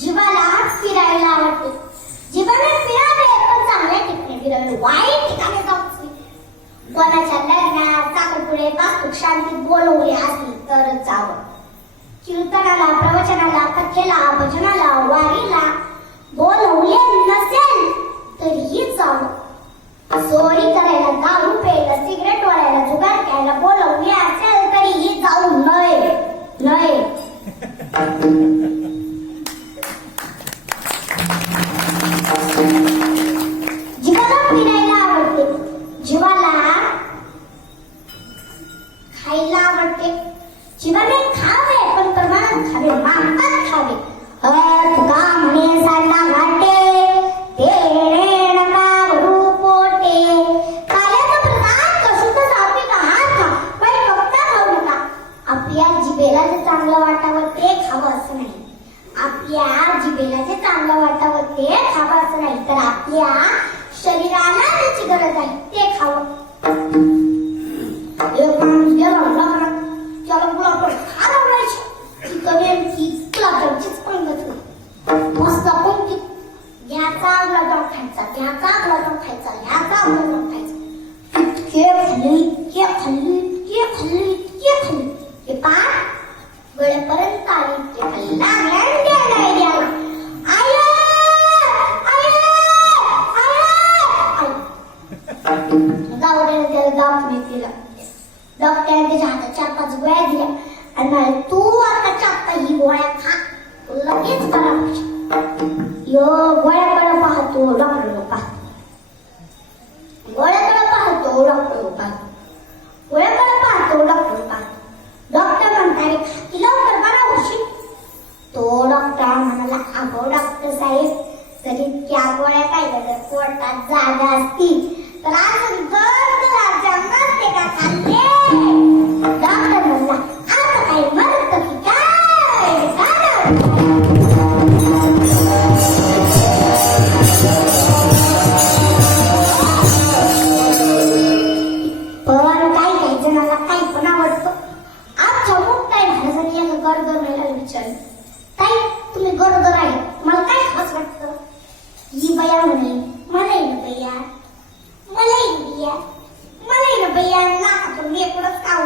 जीवाला फिरायला आवडते. जीवाला फिरावे पण चांगल्या ठिकाणी फिरावे वाईट ठिकाणी जाऊ कोणाच्या लग्नात साखरपुडे वास्तूक शांती बोलवले असली तर जावं. कीर्तनाला प्रवचनाला कथेला भजनाला वारीला बोलवले नसेल. खायला आवडते जीवाने खावे पण प्रमाणात खावे मापात खावे अ, तुका म्हणे सांडा घाटे तेणे नका भरू पोटे खाल्याचं प्रमाण कसून सात्विक पण फक्त खाऊ नका आपल्या जिभेला जे चांगलं वाटावं ते खावं असं नाही आपल्या जिभेला जे चांगलं वाटावं ते खावं असं नाही तर आपल्या शरीराला त्याची गरज आहे ते खावं मस्त पंक्ती याचा लगाव खायचा त्याचा लगाव खायचा याचा गुलाबजाम खायचा. इतके खाल्ले इतके खाल्ले इतके खाल्ले इतके खाल्ले. हे पार गळ्यापर्यंत आले. इतके खाल्ले लागले आणि द्यायला द्यायला गावड्याने त्याला दिला. डॉक्टरने त्याच्या हातात चार पाच गोळ्या दिल्या. आणि तू आता चार ही गोळ्या खा. लगेच करा यो गोळ्याकडे पाहतो डॉक्टर लोका गोळ्याकडे पाहतो डॉक्टर लोका गोळ्याकडे पाहतो डॉक्टर लोका डॉक्टर म्हणताय की लवकर बरा होशील? तो डॉक्टर म्हणाला अगो डॉक्टर साहेब जरी त्या गोळ्या काय जर पोटात जागा असतील. तर अजून दोन गुलाबजाम नसते का खाल्ले? डॉक्टर म्हणला आता काही मरत की काय? ભયાઉને મલઈનો ભૈયા. મલઈનો ભૈયા. મલઈનો ભૈયા. ના તો મેં પુરસ્કાર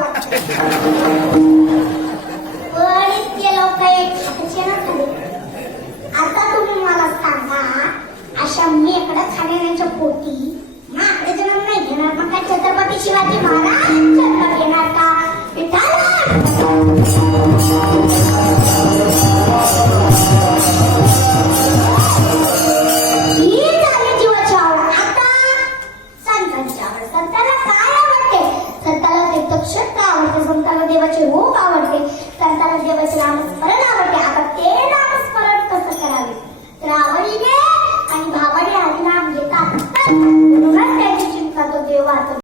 देवाचे रूप आवडते. संतांना देवाचे नामस्मरण